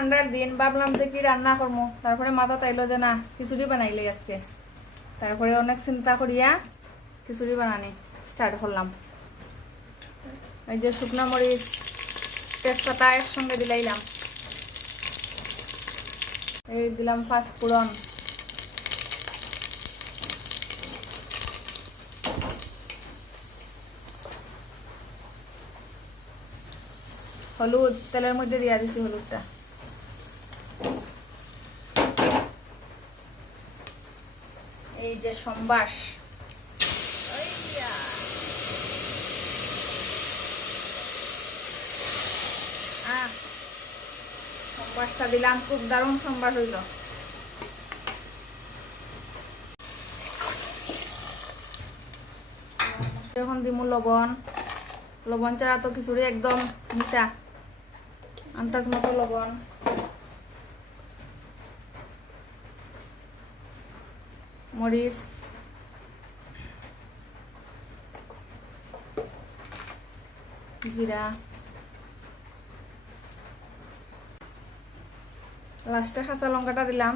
ঠান্ডার দিন, ভাবলাম যে কি রান্না করবো, তারপরে মাথা তাইলো যে না খিচুড়ি বানাইলে আজকে। তারপরে অনেক চিন্তা করিয়া খিচুড়ি বানানি স্টার্ট করলাম। এই যে শুকনো মরিচ তেজপাতা একসঙ্গে দিলাইলাম, এই দিলাম পাঁচফোড়ন, হলুদ তেলের মধ্যে দিয়া দিছি হলুদটা, এই যে সম্বাস, সম্বাসটা দিলাম, খুব দারুণ সম্বাস হইল। এখন দিমু লবণ, লবণ ছাড়া তো খিচুড়ি একদম মিশা, আন্দাজ মতো লবণ, মরিচ, জিরা, লাস্টে কাঁচা লঙ্কাটা দিলাম,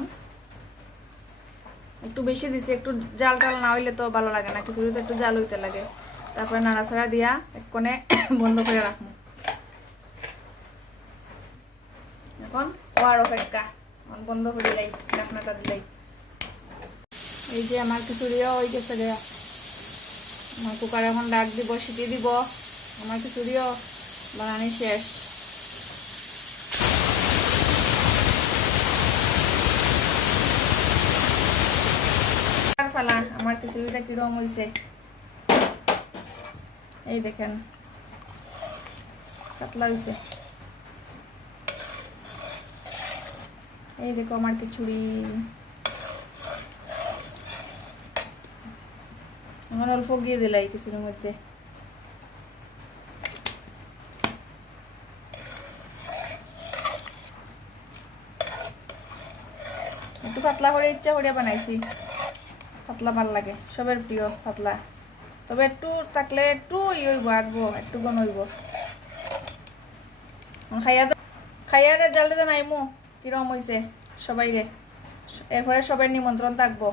একটু বেশি দিছি, একটু জাল টাল না হইলে তো ভালো লাগে না, খিচুড়িতে একটু জাল হইতে লাগে। তারপরে নাড়াচাড়া দিয়া এক কোণে বন্ধ করে রাখবো। এখন ওয়ার অপেক্ষা, বন্ধ করে দিলাই, ঢাকনাটা দিলাই। এই যে আমার খিচুড়িও হয়ে গেছে গে, আমার কুকারে এখন ডাক দিব, সিটি দিব, আমার খিচুড়িও বানানি শেষ। ফালা আমার খিচুড়িটা কিরকম হয়েছে এই দেখেন, পাতলা হয়েছে। এই দেখো আমার খিচুড়ি, আমার অল্প গিয়ে দিলাই খিচুড়ির মধ্যে। একটু পাতলা করে ইচ্ছা করে বানাইছি, পাতলা ভাল লাগে, সবের প্রিয় পাতলা, তবে একটু থাকলে একটু হইব, আঁকবো একটু গন হইব। খাইয়া রেজাল্টে জানাইমু কিরম হয়েছে সবাই রে, এরপরে সবাই নিমন্ত্রণ থাকবো।